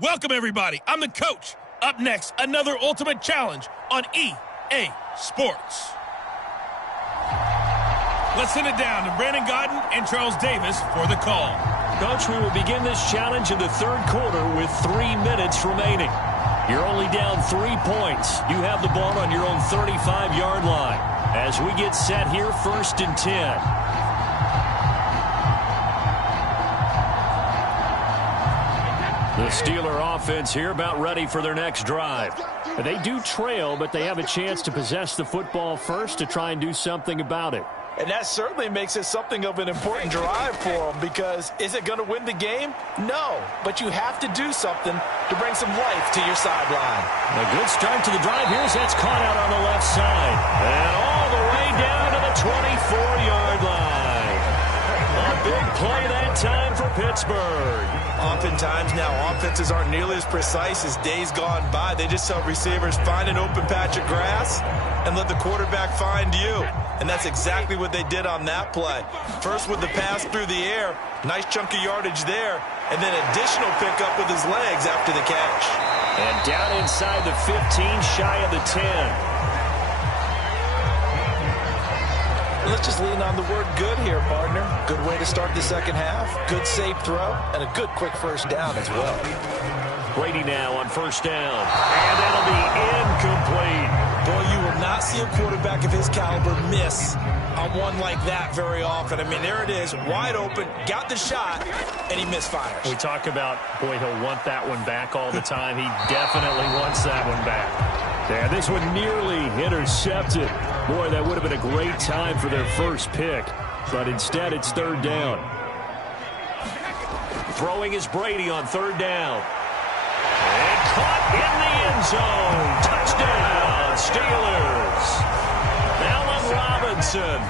Welcome, everybody. I'm the coach. Up next, another ultimate challenge on EA Sports. Let's send it down to Brandon Godden and Charles Davis for the call. Coach, we will begin this challenge in the third quarter with 3 minutes remaining. You're only down 3 points. You have the ball on your own 35-yard line. As we get set here, 1st and 10. The Steeler offense here about ready for their next drive. They do trail, but they have a chance to possess the football first to try and do something about it. And that certainly makes it something of an important drive for them, because is it going to win the game? No, but you have to do something to bring some life to your sideline. A good start to the drive. Here's that's caught out on the left side. And all the way down to the 24-yard line. A big play that time for Pittsburgh. Oftentimes now, offenses aren't nearly as precise as days gone by. They just tell receivers, find an open patch of grass and let the quarterback find you. And that's exactly what they did on that play. First with the pass through the air, nice chunk of yardage there, and then additional pickup with his legs after the catch. And down inside the 15, shy of the 10. Let's just lean on the word good here, partner. Good way to start the second half. Good safe throw, and a good quick first down as well. Brady now on first down. And that'll be incomplete. Boy, you will not see a quarterback of his caliber miss on one like that very often. I mean, there it is, wide open, got the shot, and he misfires. We talk about, boy, he'll want that one back all the time. He definitely wants that one back. Yeah, this one nearly intercepted. Boy, that would have been a great time for their first pick. But instead, it's third down. Throwing is Brady on third down. And caught in the end zone. Touchdown, Steelers. Allen Robinson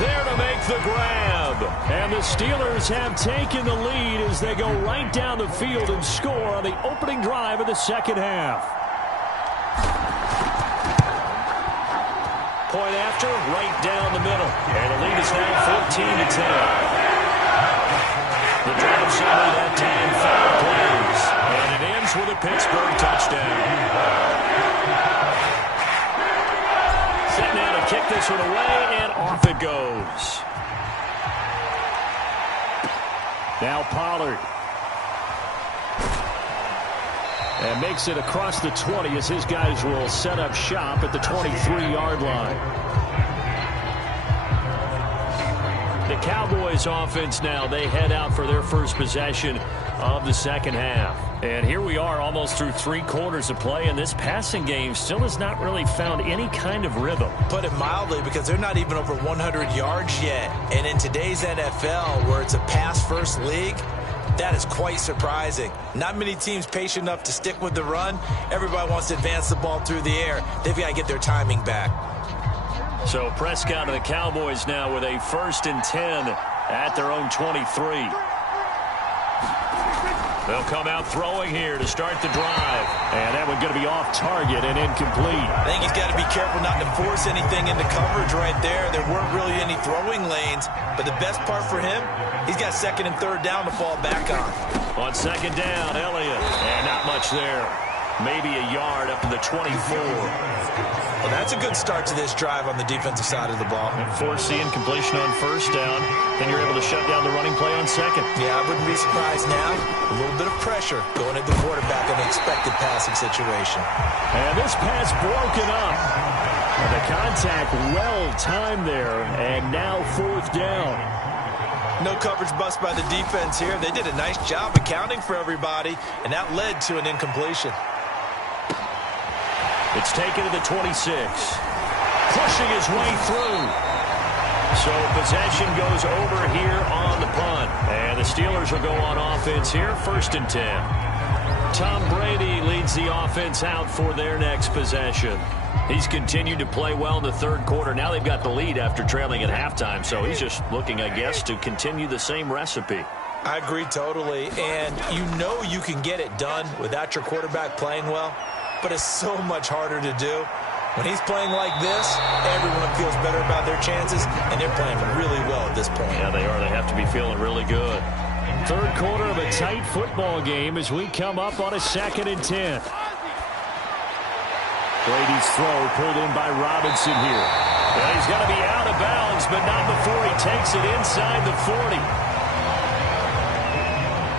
there to make the grab. And the Steelers have taken the lead as they go right down the field and score on the opening drive of the second half. Point after, right down the middle. And the lead is now 14-10. The drive summary that time, 5 plays. And it ends with a Pittsburgh touchdown. Set now to kick this one away, and off it goes. Now Pollard. And makes it across the 20 as his guys will set up shop at the 23-yard line. The Cowboys offense now, they head out for their first possession of the second half. And here we are almost through 3 quarters of play, and this passing game still has not really found any kind of rhythm. Put it mildly, because they're not even over 100 yards yet. And in today's NFL, where it's a pass-first league, that is quite surprising. Not many teams patient enough to stick with the run. Everybody wants to advance the ball through the air. They've got to get their timing back. So Prescott and the Cowboys now with a 1st and 10 at their own 23. They'll come out throwing here to start the drive. And that one's going to be off target and incomplete. I think he's got to be careful not to force anything into coverage right there. There weren't really any throwing lanes. But the best part for him, he's got 2nd and 3rd down to fall back on. On 2nd down, Elliott. And not much there. Maybe a yard up to the 24. Well, that's a good start to this drive on the defensive side of the ball. And force the incompletion on 1st down. Then you're able to shut down the running play on 2nd. Yeah, I wouldn't be surprised now. A little bit of pressure going at the quarterback in an expected passing situation. And this pass broken up. And the contact well timed there. And now 4th down. No coverage bust by the defense here. They did a nice job accounting for everybody, and that led to an incompletion. It's taken to the 26. Pushing his way through. So possession goes over here on the punt. And the Steelers will go on offense here, 1st and 10. Tom Brady leads the offense out for their next possession. He's continued to play well in the 3rd quarter. Now they've got the lead after trailing at halftime. So he's just looking, I guess, to continue the same recipe. I agree totally. And you know you can get it done without your quarterback playing well. But it's so much harder to do. When he's playing like this, everyone feels better about their chances, and they're playing really well at this point. Yeah, they are. They have to be feeling really good. Third quarter of a tight football game as we come up on a 2nd and 10. Brady's throw pulled in by Robinson here. And he's going to be out of bounds, but not before he takes it inside the 40.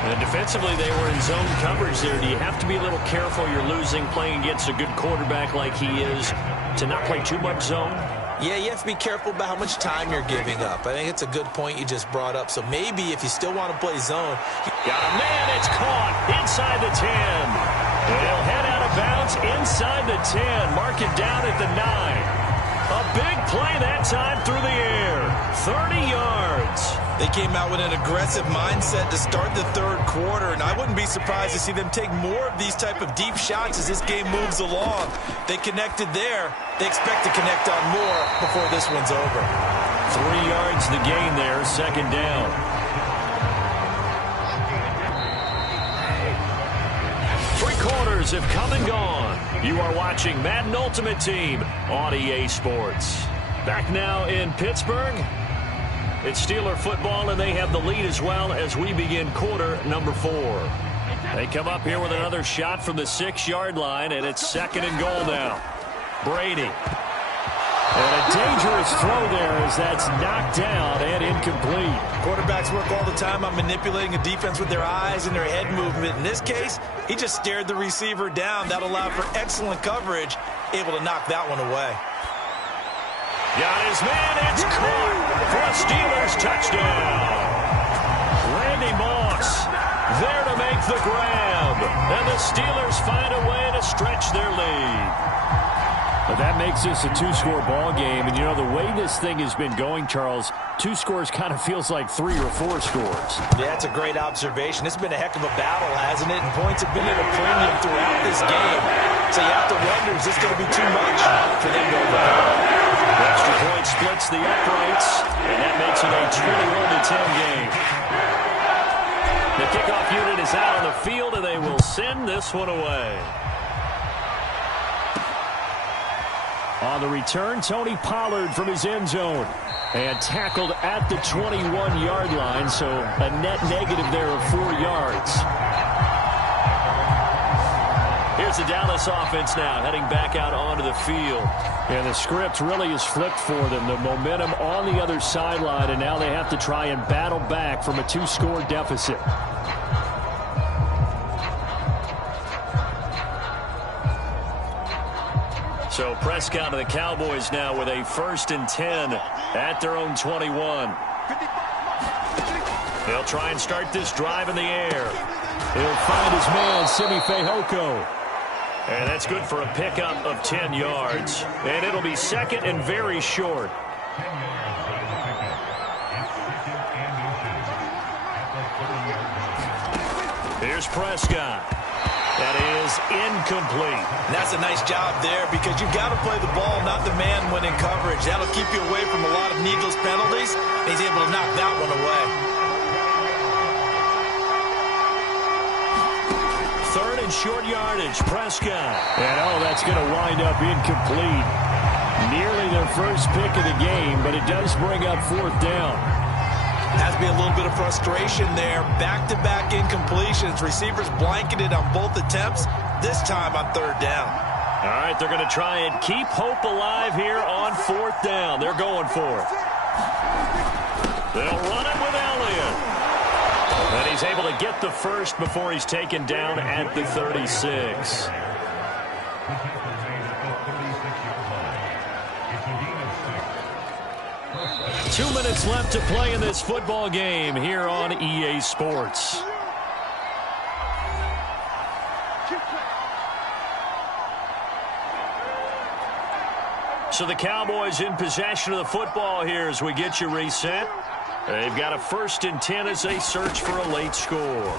And defensively, they were in zone coverage there. Do you have to be a little careful? You're losing playing against a good quarterback like he is to not play too much zone? Yeah, you have to be careful about how much time you're giving up. I think it's a good point you just brought up. So maybe if you still want to play zone. Got a man, it's caught inside the 10. And he'll head out of bounds inside the 10. Mark it down at the 9. A big play that time through the air. 30 yards. They came out with an aggressive mindset to start the third quarter, and I wouldn't be surprised to see them take more of these type of deep shots as this game moves along. They connected there. They expect to connect on more before this one's over. 3 yards the gain there, 2nd down. Three quarters have come and gone. You are watching Madden Ultimate Team on EA Sports. Back now in Pittsburgh. It's Steeler football, and they have the lead as well as we begin quarter number 4. They come up here with another shot from the 6-yard line, and it's 2nd and goal now. Brady. And a dangerous throw there as that's knocked down and incomplete. Quarterbacks work all the time on manipulating a defense with their eyes and their head movement. In this case, he just stared the receiver down. That allowed for excellent coverage, able to knock that one away. Got his man, it's caught for a Steelers touchdown. Randy Moss there to make the grab. And the Steelers find a way to stretch their lead. But that makes this a 2-score ball game. And, you know, the way this thing has been going, Charles, 2 scores kind of feels like 3 or 4 scores. Yeah, that's a great observation. It's been a heck of a battle, hasn't it? And points have been at a premium throughout this game. So you have to wonder, is this going to be too much for them to overcome? The extra point splits the uprights, and that makes it a 21-10 game. The kickoff unit is out on the field, and they will send this one away. On the return, Tony Pollard from his end zone. And tackled at the 21-yard line, so a net negative there of 4 yards. Here's the Dallas offense now, heading back out onto the field. And the script really is flipped for them. The momentum on the other sideline, and now they have to try and battle back from a 2-score deficit. So Prescott and the Cowboys now with a 1st and 10 at their own 21. They'll try and start this drive in the air. He'll find his man, Simi Fehoko. And that's good for a pickup of 10 yards. And it'll be 2nd and very short. Here's Prescott. That is incomplete. And that's a nice job there because you've got to play the ball, not the man when in coverage. That'll keep you away from a lot of needless penalties. He's able to knock that one away. 3rd and short yardage, Prescott. And that's going to wind up incomplete. Nearly their first pick of the game, but it does bring up 4th down. Has to be a little bit of frustration there. Back-to-back incompletions. Receivers blanketed on both attempts, this time on 3rd down. All right, they're going to try and keep hope alive here on 4th down. They're going for it. They'll run it with Elliott. And he's able to get the first before he's taken down at the 36. Two minutes left to play in this football game here on EA Sports. So the Cowboys in possession of the football here as we get you reset. They've got a 1st and 10 as they search for a late score.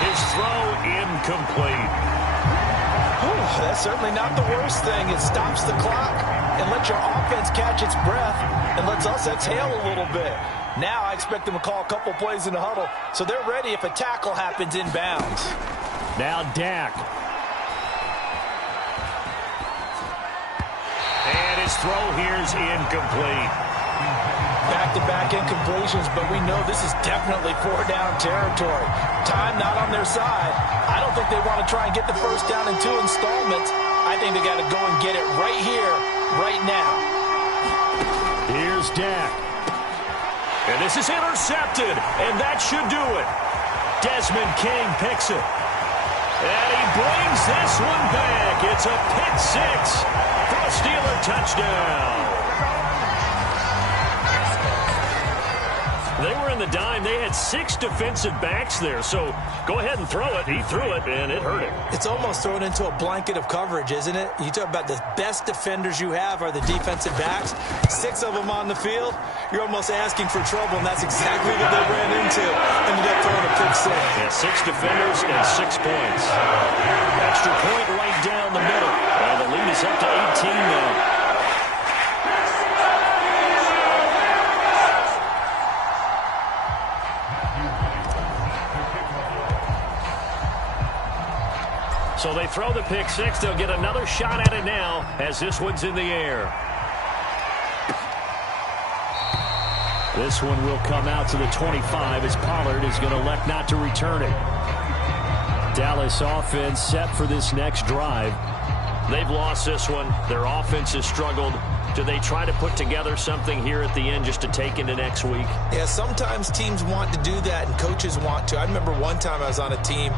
His throw incomplete. That's certainly not the worst thing. It stops the clock and lets your offense catch its breath and lets us exhale a little bit. Now I expect them to call a couple plays in the huddle so they're ready if a tackle happens inbounds. Now Dak. And his throw here's incomplete. back-to-back incompletions, but we know this is definitely four-down territory. Time not on their side. I don't think they want to try and get the first down in 2 installments. I think they got to go and get it right here, right now. Here's Dak. And this is intercepted, and that should do it. Desmond King picks it. And he brings this one back. It's a pick six for a Steeler touchdown. They were in the dime. They had 6 defensive backs there. So go ahead and throw it. He threw it, and it hurt him. It's almost thrown into a blanket of coverage, isn't it? You talk about the best defenders you have are the defensive backs. 6 of them on the field. You're almost asking for trouble, and that's exactly what they ran into. Ended up throwing a pick six. Yeah, 6 defenders and 6 points. Extra point right down the middle. And the lead is up to 18 now. So they throw the pick six. They'll get another shot at it now as this one's in the air. This one will come out to the 25 as Pollard is going to elect not to return it. Dallas offense set for this next drive. They've lost this one. Their offense has struggled. Do they try to put together something here at the end just to take into next week? Yeah, sometimes teams want to do that and coaches want to. I remember one time I was on a team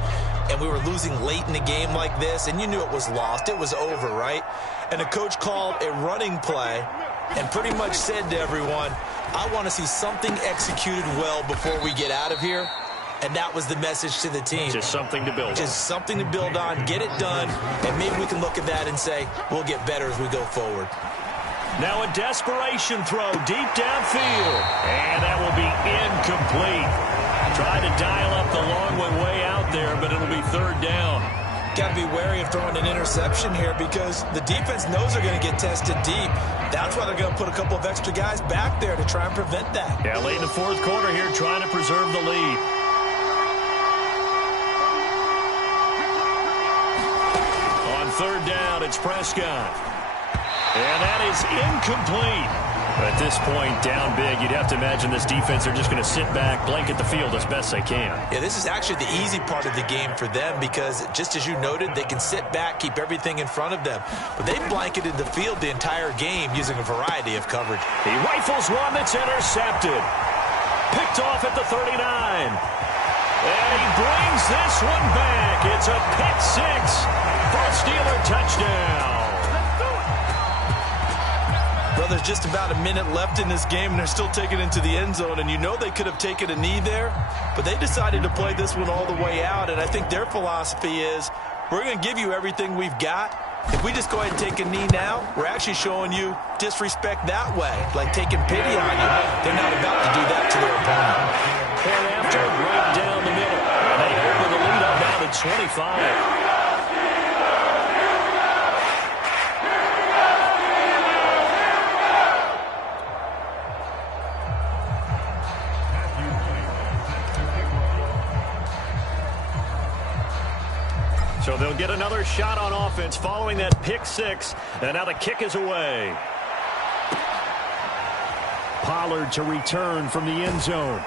and we were losing late in the game like this, and you knew it was lost. It was over, right? And the coach called a running play and pretty much said to everyone, I want to see something executed well before we get out of here. And that was the message to the team. Just something to build on. Just something to build on, get it done, and maybe we can look at that and say, we'll get better as we go forward. Now a desperation throw deep downfield. And that will be incomplete. Tried to dial up the long one way out there, but it'll be third down. Got to be wary of throwing an interception here because the defense knows they're going to get tested deep. That's why they're going to put a couple of extra guys back there to try and prevent that. Yeah, late in the fourth quarter here, trying to preserve the lead. On third down, it's Prescott. And that is incomplete. At this point, down big, you'd have to imagine this defense are just going to sit back, blanket the field as best they can. Yeah, this is actually the easy part of the game for them because, just as you noted, they can sit back, keep everything in front of them. But they blanketed the field the entire game using a variety of coverage. He rifles one that's intercepted. Picked off at the 39. And he brings this one back. It's a pick six for a Steeler touchdown. Well, there's just about a minute left in this game, and they're still taking it into the end zone. And you know they could have taken a knee there, but they decided to play this one all the way out. And I think their philosophy is, we're going to give you everything we've got. If we just go ahead and take a knee now, we're actually showing you disrespect that way, like taking pity on you. They're not about to do that to their opponent. And after, right down the middle. They open the lead up now to 25. So they'll get another shot on offense following that pick six. And now the kick is away. Pollard to return from the end zone.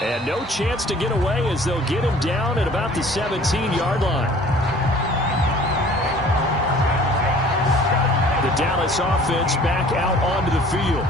And no chance to get away as they'll get him down at about the 17-yard line. The Dallas offense back out onto the field.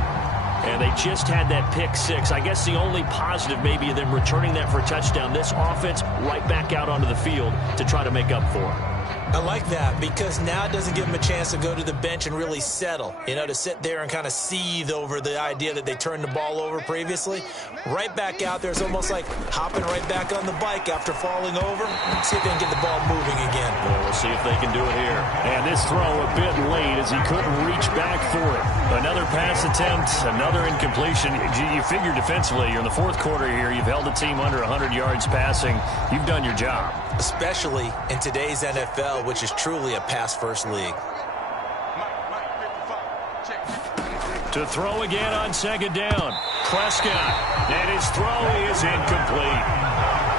And they just had that pick six. I guess the only positive maybe of them returning that for a touchdown. This offense right back out onto the field to try to make up for it. I like that because now it doesn't give them a chance to go to the bench and really settle, you know, to sit there and kind of seethe over the idea that they turned the ball over previously. Right back out there, it's almost like hopping right back on the bike after falling over. See if they can get the ball moving again. Well, we'll see if they can do it here. And this throw a bit late as he couldn't reach back for it. Another pass attempt, another incompletion. You figure defensively, you're in the fourth quarter here. You've held the team under 100 yards passing. You've done your job. Especially in today's NFL, which is truly a pass-first league. To throw again on second down. Prescott. And his throw is incomplete.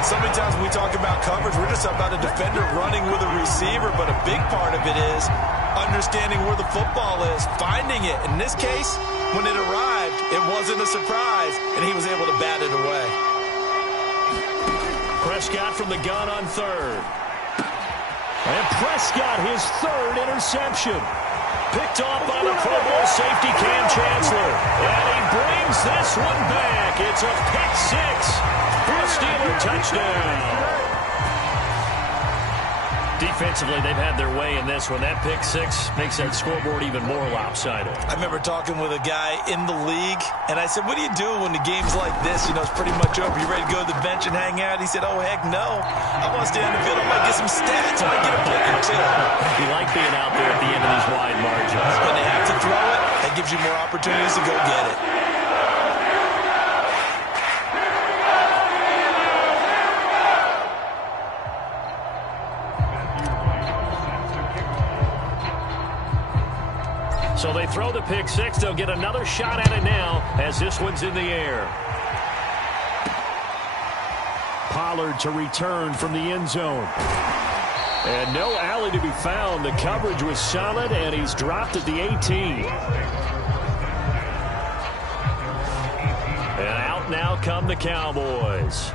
So many times when we talk about coverage, we're just about a defender running with a receiver, but a big part of it is understanding where the football is, finding it. In this case, when it arrived, It wasn't a surprise, and he was able to bat it away. Prescott from the gun on third. And Prescott, his third interception. Picked off by the Pro Bowl safety Cam Chancellor. And he brings this one back. It's a pick six for a Steeler touchdown. Defensively, they've had their way in this one. That pick six makes that scoreboard even more lopsided. I remember talking with a guy in the league, and I said, what do you do when the game's like this? You know, it's pretty much over. You ready to go to the bench and hang out? He said, oh, heck no. I want to stay on the field. I might get some stats. I might get a pick or two. You like being out there at the end of these wide margins. When they have to throw it, that gives you more opportunities to go get it. So they throw the pick six. They'll get another shot at it now as this one's in the air. Pollard to return from the end zone. And no alley to be found. The coverage was solid, and he's dropped at the 18. And out now come the Cowboys.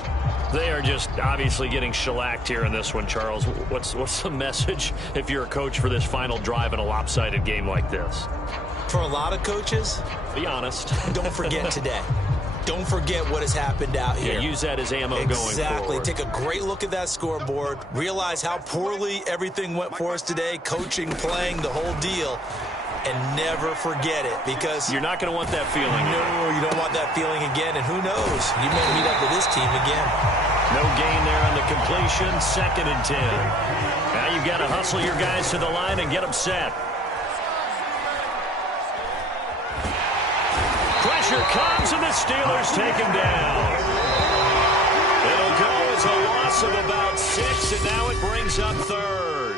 They are just obviously getting shellacked here in this one, Charles. What's the message if you're a coach for this final drive in a lopsided game like this? For a lot of coaches, be honest. Don't forget today. Don't forget what has happened out here. Yeah, use that as ammo going forward. Exactly. Take a great look at that scoreboard. Realize how poorly everything went for us today. Coaching, playing, the whole deal. And never forget it, because you're not going to want that feeling. No, you don't want that feeling again. And who knows? You may meet up with this team again. No gain there on the completion. 2nd and 10. Now you've got to hustle your guys to the line and get them set. Pressure comes, and the Steelers take him down. It'll go as a loss of about 6, and now it brings up 3rd.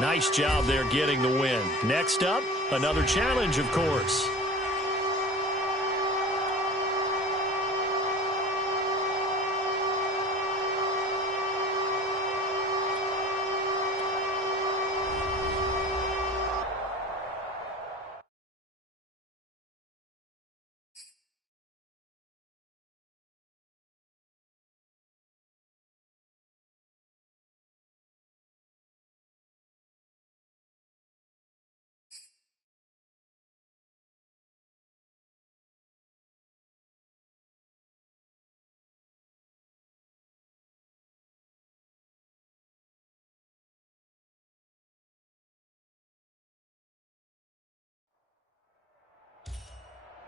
Nice job there getting the win. Next up, another challenge, of course.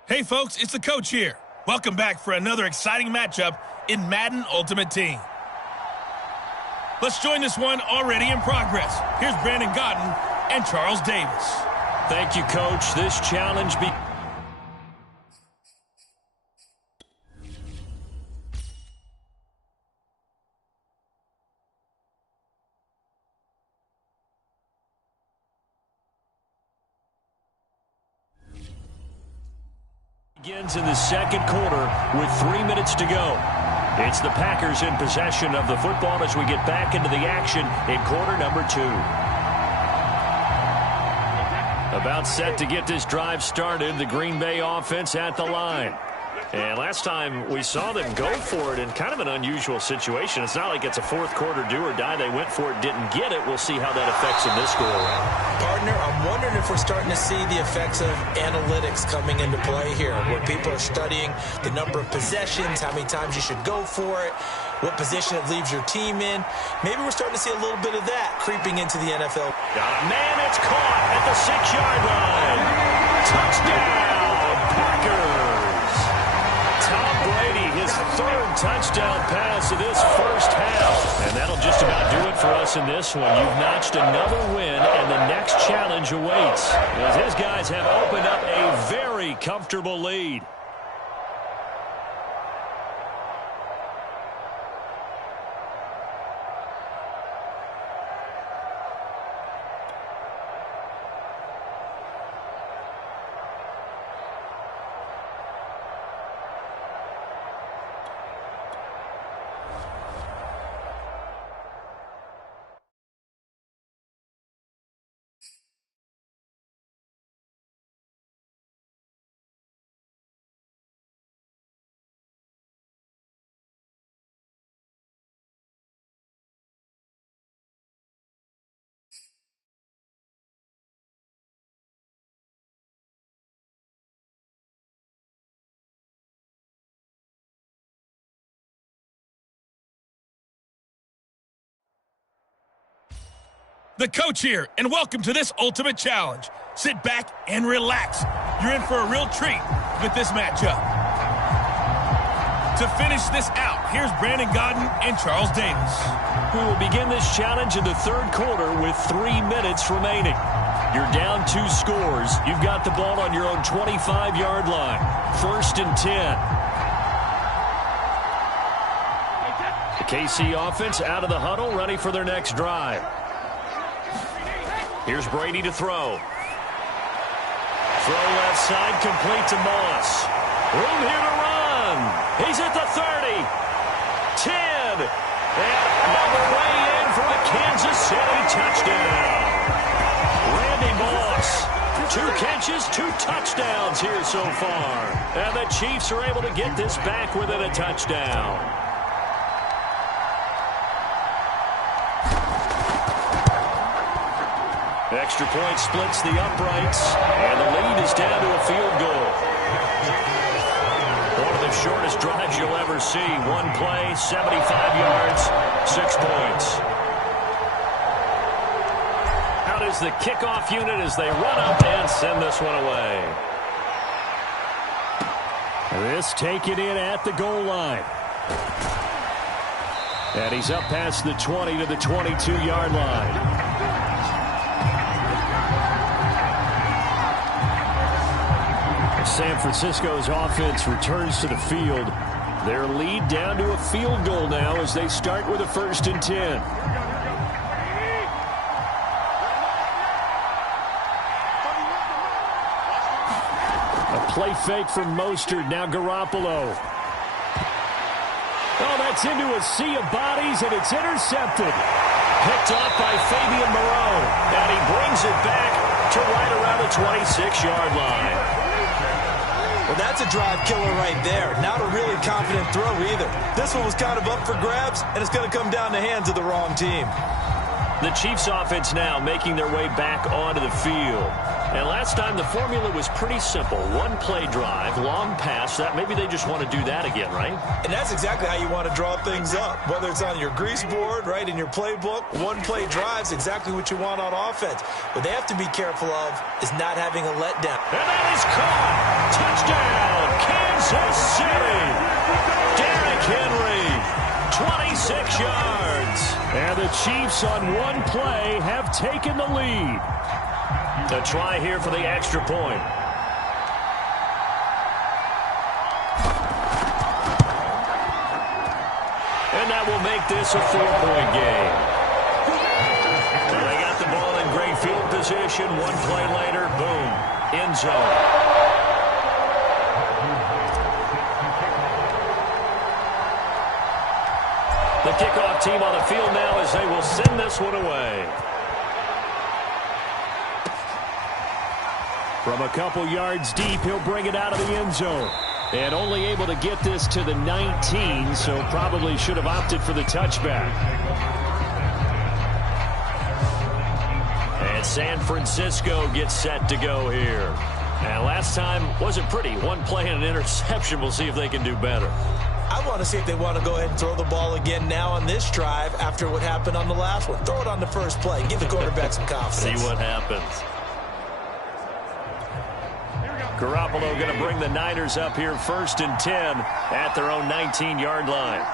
Hey folks, it's the coach here. Welcome back for another exciting matchup in Madden Ultimate Team. Let's join this one already in progress. Here's Brandon Godden and Charles Davis. Thank you, Coach. This challenge begins in the second quarter with 3 minutes to go. It's the Packers in possession of the football as we get back into the action in quarter number 2. About set to get this drive started, the Green Bay offense at the line. And last time we saw them go for it in kind of an unusual situation. It's not like it's a fourth quarter do or die. They went for it, didn't get it. We'll see how that affects in this go-around. Partner, I'm wondering if we're starting to see the effects of analytics coming into play here, where people are studying the number of possessions, how many times you should go for it, what position it leaves your team in. Maybe we're starting to see a little bit of that creeping into the NFL. Got a man, it's caught at the 6-yard line. Touchdown, Packers. Tom Brady, his 3rd touchdown pass of this first half. And that'll just about do it for us in this one. You've notched another win, and the next challenge awaits, as his guys have opened up a very comfortable lead. The coach here, and welcome to this Ultimate Challenge. Sit back and relax. You're in for a real treat with this matchup. To finish this out, here's Brandon Gaudin and Charles Davis. We will begin this challenge in the third quarter with 3 minutes remaining. You're down 2 scores. You've got the ball on your own 25-yard line. 1st and 10. The KC offense out of the huddle, ready for their next drive. Here's Brady to throw. Throw left side, complete to Moss. Room here to run. He's at the 30. 10. And number way in for a Kansas City touchdown. Randy Moss. 2 catches, 2 touchdowns here so far. And the Chiefs are able to get this back within a touchdown. Extra point splits the uprights, and the lead is down to a field goal. One of the shortest drives you'll ever see. 1 play, 75 yards, 6 points. Out is the kickoff unit as they run up and send this one away. This taken in at the goal line. And he's up past the 20 to the 22-yard line. San Francisco's offense returns to the field. Their lead down to a field goal now as they start with a 1st and 10. A play fake from Mostert. Now Garoppolo. Oh, that's into a sea of bodies, and it's intercepted. Picked off by Fabian Moreau. And he brings it back to right around the 26-yard line. Well, that's a drive killer right there. Not a really confident throw either. This one was kind of up for grabs, and it's going to come down the hands of the wrong team. The Chiefs offense now making their way back onto the field. And last time the formula was pretty simple. 1 play drive, long pass. That maybe they just want to do that again, right? And that's exactly how you want to draw things up. Whether it's on your grease board, right, in your playbook, 1 play drive's exactly what you want on offense. What they have to be careful of is not having a letdown. And that is caught. Touchdown, Kansas City. Derrick Henry, 26 yards. And the Chiefs on 1 play have taken the lead. A try here for the extra point. And that will make this a 4-point game. And they got the ball in great field position. 1 play later, boom, end zone. The kickoff team on the field now as they will send this one away. From a couple yards deep, he'll bring it out of the end zone. And only able to get this to the 19, so probably should have opted for the touchback. And San Francisco gets set to go here. And last time wasn't pretty. 1 play and an interception. We'll see if they can do better. I want to see if they want to go ahead and throw the ball again now on this drive after what happened on the last one. Throw it on the first play. Give the quarterback some confidence. See what happens. Garoppolo going to bring the Niners up here 1st and 10 at their own 19-yard line.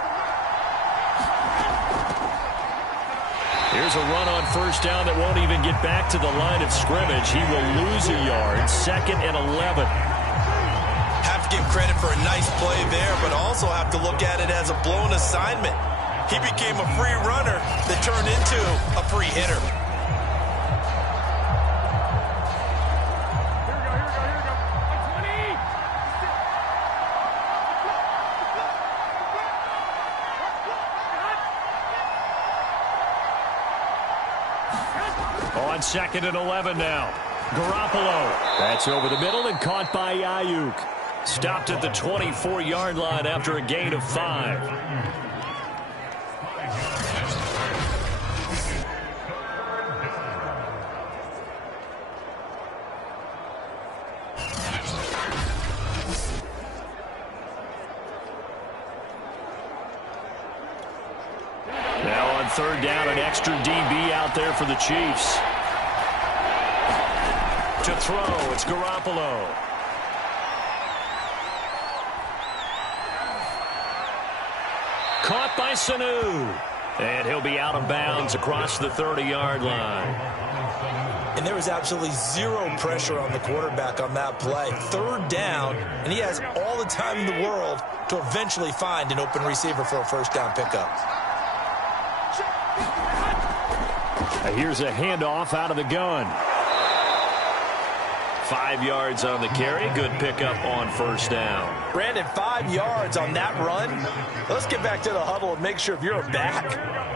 Here's a run on 1st down that won't even get back to the line of scrimmage. He will lose a yard. 2nd and 11. Have to give credit for a nice play there, but also have to look at it as a blown assignment. He became a free runner that turned into a free hitter. On 2nd and 11 now. Garoppolo. That's over the middle and caught by Ayuk. Stopped at the 24-yard line after a gain of 5. third down, an extra DB out there for the Chiefs. To throw, it's Garoppolo. Caught by Sanu. And he'll be out of bounds across the 30-yard line. And there was absolutely zero pressure on the quarterback on that play. Third down, and he has all the time in the world to eventually find an open receiver for a first down pickup. Here's a handoff out of the gun. 5 yards on the carry. Good pickup on first down. Brandon, 5 yards on that run. Let's get back to the huddle and make sure if you're a back,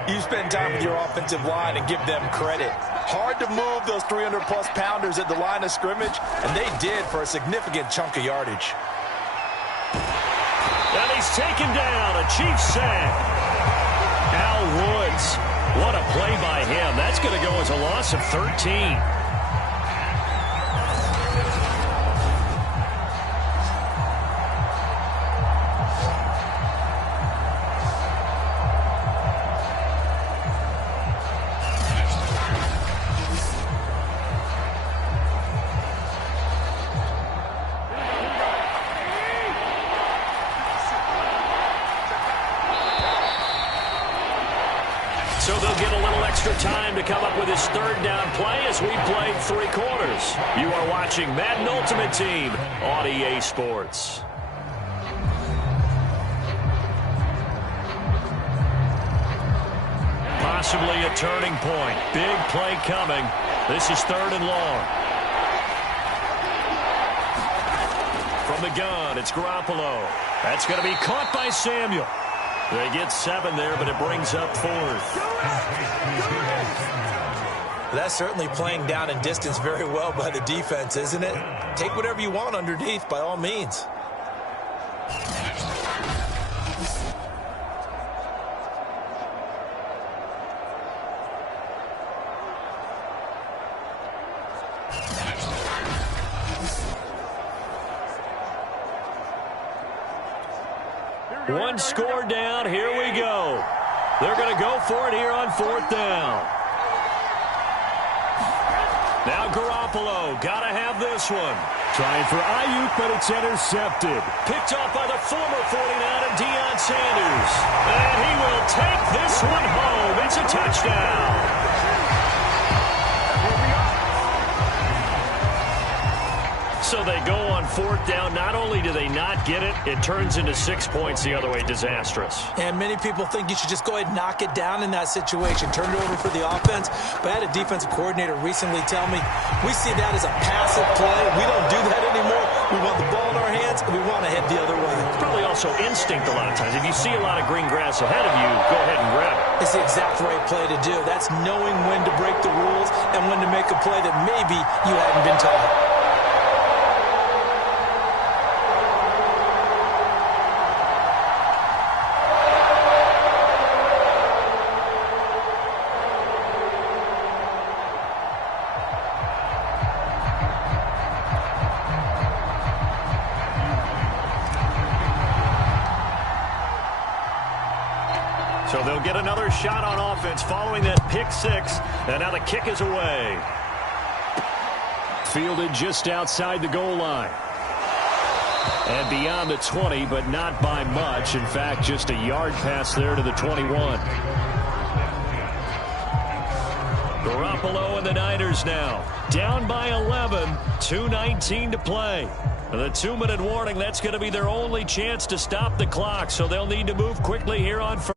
you spend time with your offensive line and give them credit. Hard to move those 300-plus pounders at the line of scrimmage, and they did for a significant chunk of yardage. And he's taken down. A Chiefs sack. Al Woods. What a play by him. That's going to go as a loss of 13. So they'll get a little extra time to come up with his third down play as we played 3 quarters. You are watching Madden Ultimate Team on EA Sports. Possibly a turning point. Big play coming. This is 3rd and long. From the gun, it's Garoppolo. That's going to be caught by Samuel. They get 7 there, but it brings up 4th. That's certainly playing down in distance very well by the defense, isn't it? Take whatever you want underneath, by all means. One score down. Here we go. They're going to go for it here on 4th down. Now Garoppolo. Got to have this one. Trying for Ayuk, but it's intercepted. Picked off by the former 49er, Deion Sanders. And he will take this one home. It's a touchdown. So they go on 4th down. Not only do they not get it, it turns into 6 points the other way. Disastrous. And many people think you should just go ahead and knock it down in that situation. Turn it over for the offense. But I had a defensive coordinator recently tell me, we see that as a passive play. We don't do that anymore. We want the ball in our hands, and we want to head the other way. It's probably also instinct a lot of times. If you see a lot of green grass ahead of you, go ahead and grab it. It's the exact right play to do. That's knowing when to break the rules and when to make a play that maybe you hadn't been taught. So they'll get another shot on offense following that pick 6. And now the kick is away. Fielded just outside the goal line. And beyond the 20, but not by much. In fact, just a yard pass there to the 21. Garoppolo and the Niners now. Down by 11. 2:19 to play. The 2-minute warning, that's going to be their only chance to stop the clock. So they'll need to move quickly here on first.